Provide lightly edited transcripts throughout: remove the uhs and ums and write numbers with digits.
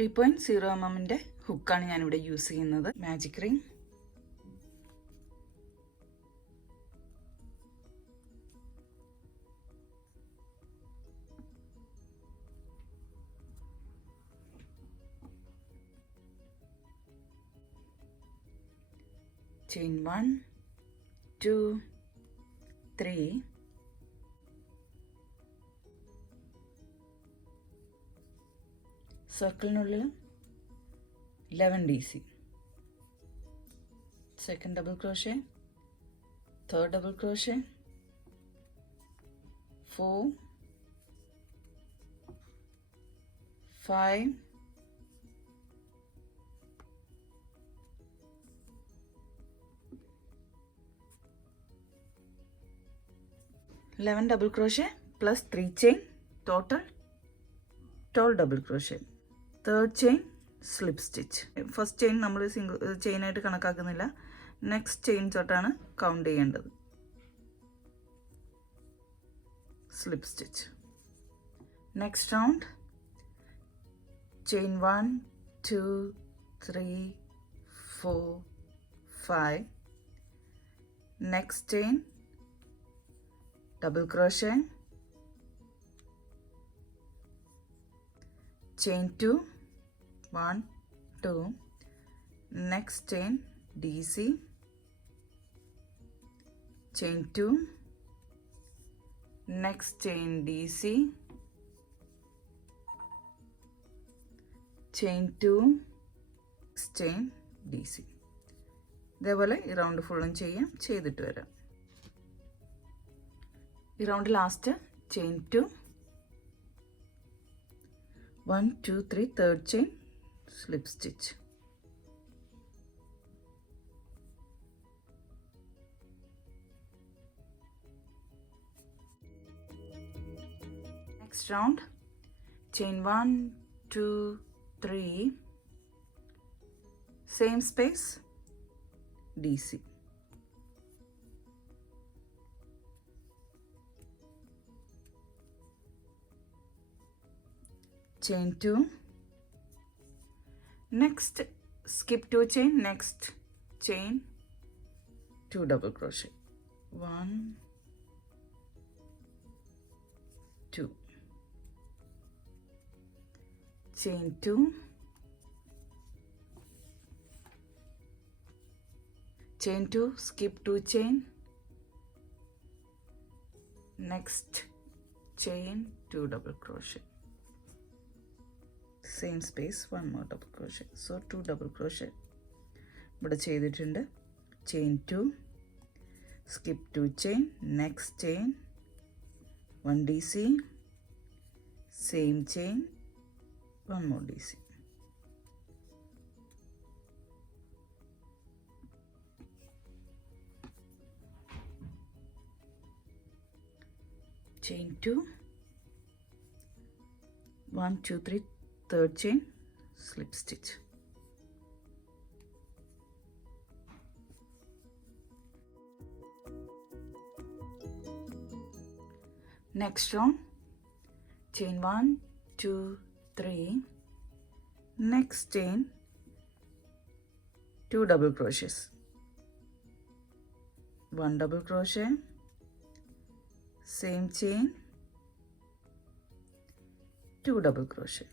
3.0 mm ഹുക്കാണ് ഞാനിവിടെ യൂസ് ചെയ്യുന്നത്. മാജിക് റിംഗ്, chain 1 2 3, സർക്കിളിനുള്ളിൽ 11 DC, second double crochet, third double crochet, 4 5 11 double crochet plus 3 chain, total 12 double crochet. Third chain slip stitch. First chain നമ്മൾ single chain ആയിട്ട് കണക്കാക്കുന്നില്ല, next chain തൊട്ടാണ് കൗണ്ട് ചെയ്യേണ്ടത്. Slip stitch. Next round chain 1 2 3 4 5. Next chain double crochet, chain 2 1 2, next chain DC, chain 2, next chain DC, chain 2, next chain DC. ഇതേപോലെ ഈ റൗണ്ട് ഫുള്ളും ചെയ്തിട്ട് വരാം. ഈ round last chain 2 1 2 3, third chain slip stitch. Next round chain 1 2 3, same space DC, chain 2, next skip 2 chain, next chain 2 double crochet, 1 2, chain 2, chain 2, skip 2 chain, next chain 2 double crochet, same space, one more double crochet, so 2 double crochet ഇവിടെ ചെയ്തിട്ടുണ്ട്. chain 2, skip 2 chain, next chain 1 DC, same chain, one more DC, chain 2 1 2 3, third chain slip stitch. Next round chain 1 2 3, next chain 2 double crochets, 1 double crochet, same chain 2 double crochet,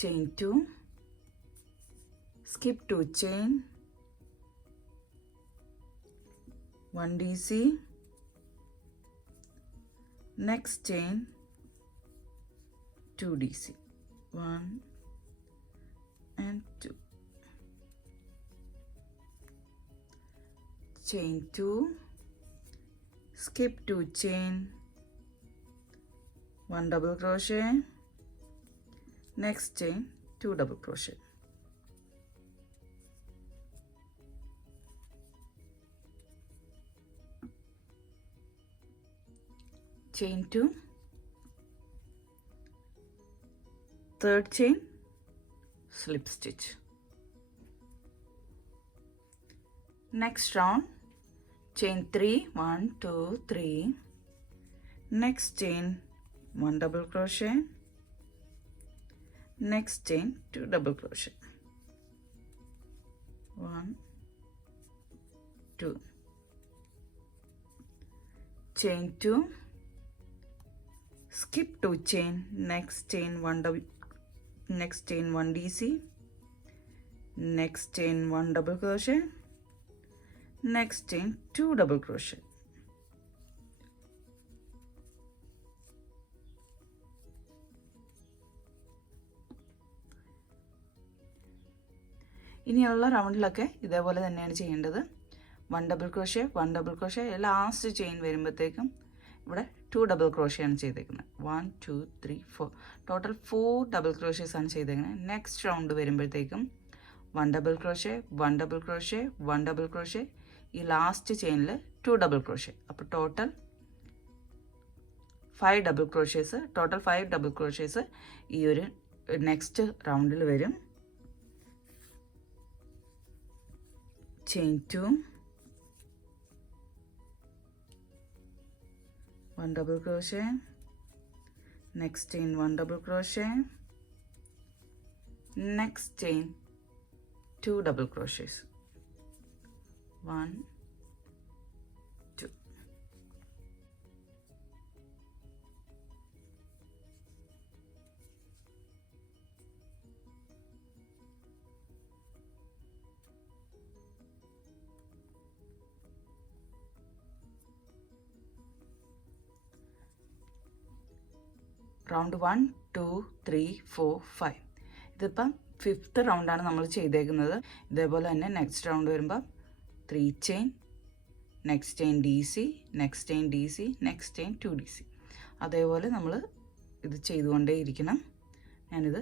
chain 2, skip 2 chain, 1 DC, next chain 2 DC, 1 and 2, chain 2, skip 2 chain, 1 double crochet, next chain 2 double crochet, chain 2, third chain slip stitch. Next round chain 3 1 2 3, next chain 1 double crochet, next chain 2 double crochet, 1 2, chain 2, skip 2 chain, next chain 1 DC, next chain 1 double crochet, next chain 2 double crochet. ഇനിയുള്ള റൗണ്ടിലൊക്കെ ഇതേപോലെ തന്നെയാണ് ചെയ്യേണ്ടത്. 1 double crochet 1 double crochet, last chain വരുമ്പോഴത്തേക്കും ഇവിടെ 2 double crochet ആണ് ചെയ്തേക്കുന്നത്. 1 2 3 4 ടോട്ടൽ 4 ഡബിൾ ക്രോഷേസ് ആണ് ചെയ്തേക്കുന്നത്. നെക്സ്റ്റ് റൗണ്ട് വരുമ്പോഴത്തേക്കും 1 double crochet 1 double crochet 1 double crochet, ഈ ലാസ്റ്റ് ചെയിനിൽ 2 ഡബിൾ ക്രോഷേ. അപ്പോൾ ടോട്ടൽ 5 ഡബിൾ ക്രോഷേസ്, ടോട്ടൽ 5 ഡബിൾ ക്രോഷേസ് ഈ ഒരു നെക്സ്റ്റ് റൗണ്ടിൽ വരും. chain 2, 1 double crochet, next chain 1 double crochet, next chain 2 double crochets, 1 2. റൗണ്ട് 1 2 3 4 5. ഇതിപ്പം 5th റൗണ്ടാണ് നമ്മൾ ചെയ്തേക്കുന്നത്. ഇതേപോലെ തന്നെ നെക്സ്റ്റ് റൗണ്ട് വരുമ്പോൾ 3 chain, next chain D C, next chain D C, next chain 2 D C. അതേപോലെ നമ്മൾ ഇത് ചെയ്തുകൊണ്ടേ ഇരിക്കണം. ഞാനിത്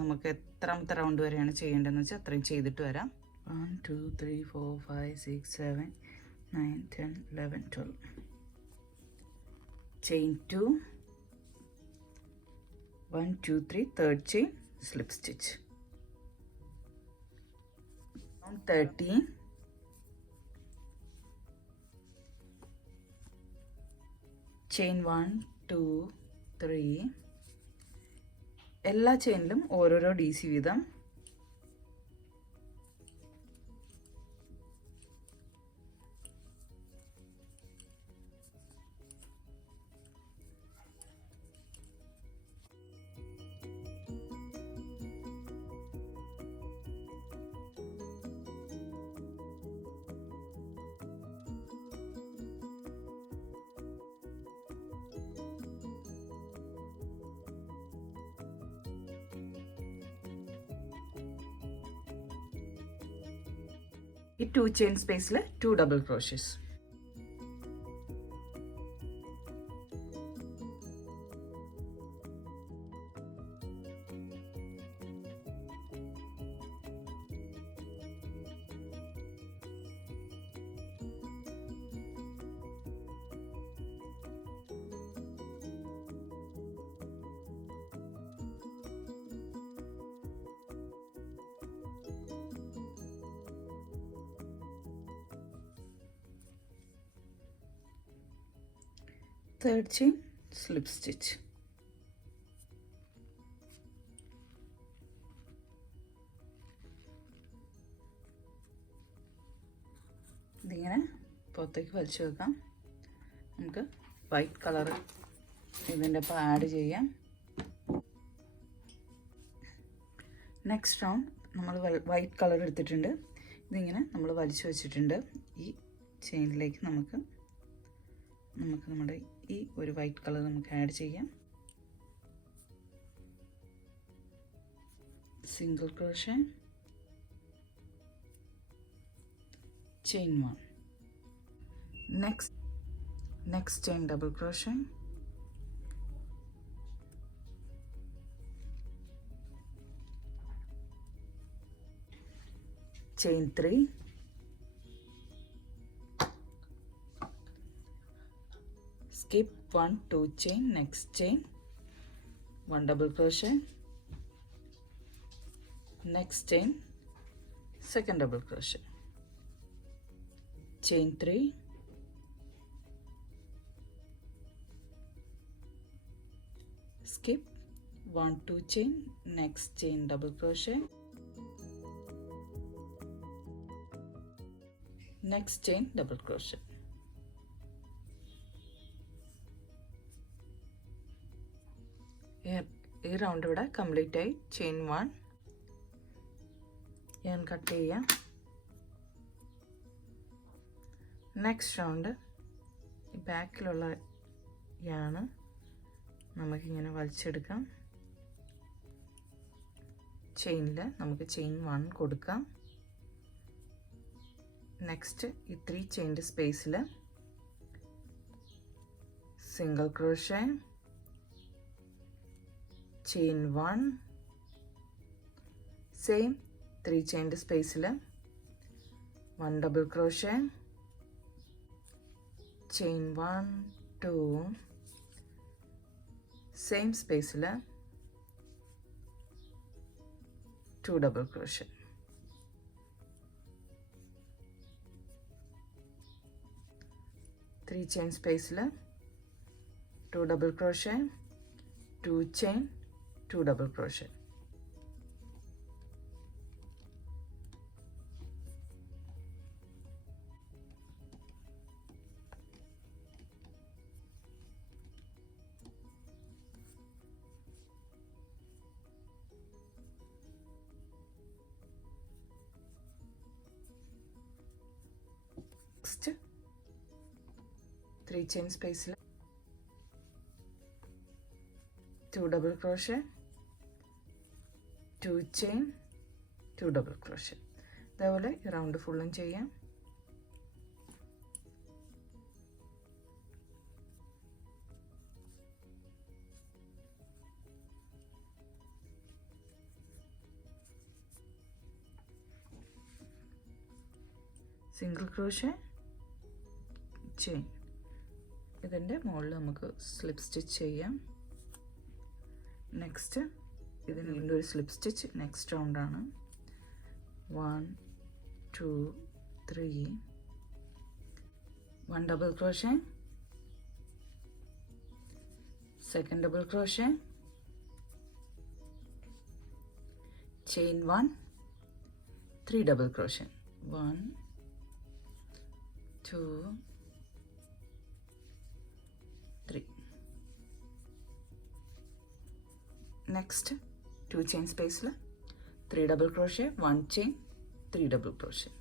നമുക്ക് എത്രാമത്തെ റൗണ്ട് വരെയാണ് ചെയ്യേണ്ടതെന്ന് വെച്ചാൽ അത്രയും ചെയ്തിട്ട് വരാം. 1 2 3 4 5 6 7 9 10 11 12. ചെയിൻ 2, 1 2 3, third chain, slip stitch. Round 13, chain 1 2 3, എല്ലാ ചെയിനിലും ഓരോരോ ഡി സി വീതം. ഈ 2 ചെയിൻ സ്പേസിൽ 2 ഡബിൾ ക്രോഷേസ്. Third chain, slip stitch. ഇതിങ്ങനെ പുറത്തേക്ക് വലിച്ചു വെക്കാം. നമുക്ക് വൈറ്റ് കളർ ഇതിൻ്റെ ഒപ്പം ആഡ് ചെയ്യാം. നെക്സ്റ്റ് റൗണ്ട് നമ്മൾ വൈറ്റ് കളർ എടുത്തിട്ടുണ്ട്. ഇതിങ്ങനെ നമ്മൾ വലിച്ചു വെച്ചിട്ടുണ്ട്. ഈ ചെയിനിലേക്ക് നമുക്ക് നമ്മുടെ ഈ ഒരു വൈറ്റ് കളർ നമുക്ക് ആഡ് ചെയ്യാം. Single crochet, chain 1, next chain double crochet, chain 3, skip 1 2 chain, next chain 1 double crochet, next chain second double crochet, chain 3, skip 1 2 chain, next chain double crochet, next chain double crochet. ഈ റൗണ്ട് ഇവിടെ കംപ്ലീറ്റ് ആയി. ചെയിൻ 1 ഞാൻ കട്ട് ചെയ്യാം. നെക്സ്റ്റ് റൗണ്ട് ഈ ബാക്കിലുള്ള യാണ് നമുക്കിങ്ങനെ വലിച്ചെടുക്കാം. ചെയിനിൽ നമുക്ക് ചെയിൻ 1 കൊടുക്കാം. നെക്സ്റ്റ് ഈ 3 ചെയിൻ്റെ സ്പേസിൽ സിംഗിൾ ക്രോഷേ, ചെയിൻ 1, സെയിം 3 ചെയിൻ്റെ സ്പേസിൽ 1 ഡബിൾ ക്രോഷേ, ചെയിൻ 1 2, സെയിം സ്പേസിൽ 2 ഡബിൾ ക്രോഷേ. ത്രീ ചെയിൻ സ്പേസിൽ 2 ഡബിൾ ക്രോഷേ, 2 ചെയിൻ, 2 double crochet. Next 3 chain space, 2 double crochet, 2 chain, 2 double crochet. ഇതേപോലെ ഈ റൗണ്ട് ഫുള്ളും ചെയ്യാം. Single crochet, chain. ഇതിൻ്റെ മുകളിൽ നമുക്ക് സ്ലിപ്പ് സ്റ്റിച്ച് ചെയ്യാം. നെക്സ്റ്റ് ഇതിന് വീണ്ടും ഒരു സ്ലിപ്പ് സ്റ്റിച്ച്. നെക്സ്റ്റ് റൗണ്ടാണ്. 1 2 3, 1 double crochet, second double crochet, chain 1, 3 double crochet, 1 2 3. Next 2 chain space, 3 double crochet, 1 chain, 3 double crochet.